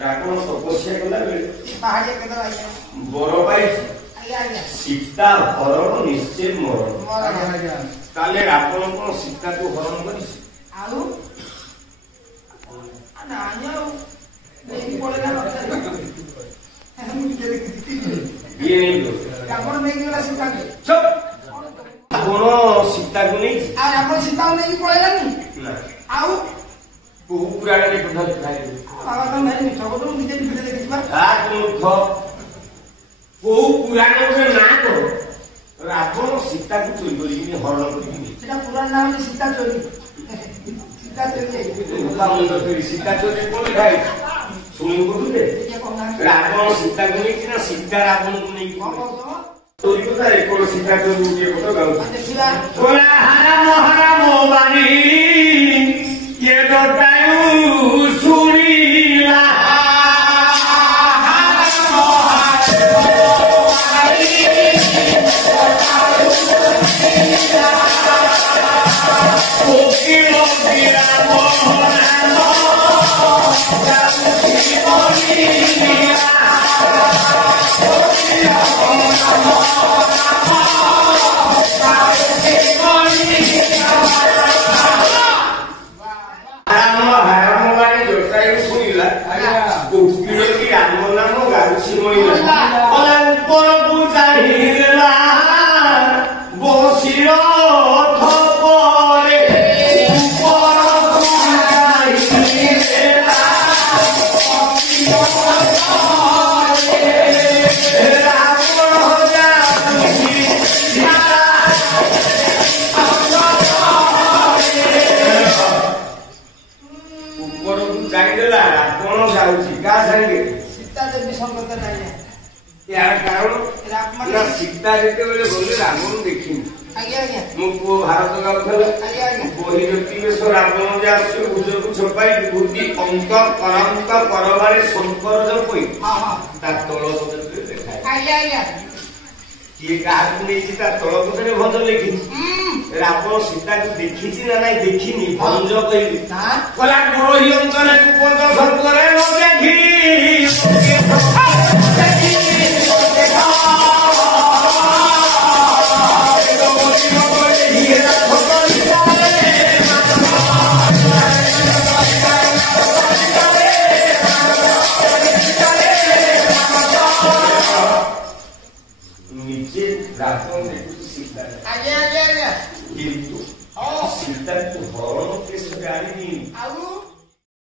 ରାବଣ ତପସ୍ୟା କଲା ବେଳେ ପାହାଡିଆ କେତେ ଆଜ୍ଞା ବର ପାଇଛି ଆଜ୍ଞା ଆଜ୍ଞା ସୀତା ହରଣ ନିଶ୍ଚୟ ମରଣ। ଆଜ୍ଞା ତାହେଲେ ରାବଣ କଣ ସୀତାକୁ ହରଣ କରିଛି? ଆଉ ନାଇଁ ଆଉ ନେଇକି ପଳେଇଲା ରଥରେ ଇଏ ନେଇକି ରାବଣ ନେଇକି ଗଲା ସୀତାକୁ ରାବଣ ସୀତାକୁ ନେଇଛି ଆଉ ରାବଣ ସୀତାକୁ ନେଇକି ପଳେଇଲାନି ନା ଆଉ କୋଉ ପୁରାଣରେ କଥା ଲେଖା ହେଇଛି? ବାବା ତ ଭାରି ମିଛ କରୁ ନିଜେ ଭିଡ଼ିଓ ଦେଖିବା କୋଉ ପୁରାଣ ଗୋଟେ ନାଁ କର ରାବଣ ସୀତାକୁ ଚୋରି କରିକି ହରଣ କରିକି ସେଟା ପୁରାଣ ନାଁ ହଉଛି ସୀତା ଚୋରି ସୀତା ଚୋରି ସୀତା ଚୋରି କଣ ଲେଖା ହେଇଛି ଶୁଣି କରୁଥିଲେ? ରାବଣ ସୀତାକୁ ନେଇଛି ନା ସୀତା ରାବଣକୁ ନେଇକି ଚୋରି କଥା ଏକର ସୀତା ଚୋରି ଗୋଟିଏ କଥା ଗାଉଛି ଶୁଣିଲା ରାମ ନାମ ଗାରୁଛି ଉପରକୁ ଚାହିଁଲା ବସିର ଥପରେ ଉପରକୁ ଚାହିଁଲା ଉପରକୁ ଚାହିଁଦେଲା ରାବଣ ଯାଉଛି କାହା ସାଙ୍ଗେ? ସୀତା ଦେବୀ ସଙ୍ଗତ ନାହିଁ ଏହାର କାରଣ ନା ସୀତା ଯେତେବେଳେ ଗଲେ ରାବଣ ଦେଖିନି। ଆଜ୍ଞା ଆଜ୍ଞା ମୋ ପୁଅ ଭାରତ ଗାଉଥିଲା ଆଜ୍ଞା ଆଜ୍ଞା ବହି ଜ୍ୟୋତିବେଶ ରାବଣ ଯେ ଆସୁ ଭୁଜକୁ ଛପାଇ ବିଭୂତି ଅଙ୍କ କରାନ୍ତ କରବାରେ ଶଙ୍କର ଜପଇ ହଁ ହଁ ତା ତଳ ପଦରେ ଲେଖାଏ। ଆଜ୍ଞା ଆଜ୍ଞା କିଏ କାହାକୁ ନେଇଛି ତା ତଳ ପଦରେ ଭଞ୍ଜ ଲେଖିଛି। ରାବଣ ସୀତାକୁ ଦେଖିଛି ନା ନାଇଁ ଦେଖିନି ଭଞ୍ଜ କହିବି କଲା ଗୋରହି ଅଙ୍କରେ କୁପଦ ସର୍ବରେ ନ ଦେଖି ନିଜେ ରାବଣ ଦେଖୁଛି ସୀତା ଆଜ୍ଞା ଆଜ୍ଞା ଆଜ୍ଞା କିନ୍ତୁ ସୀତାକୁ ହରଣ କେଶ ଜାଣିନି। ଆଉ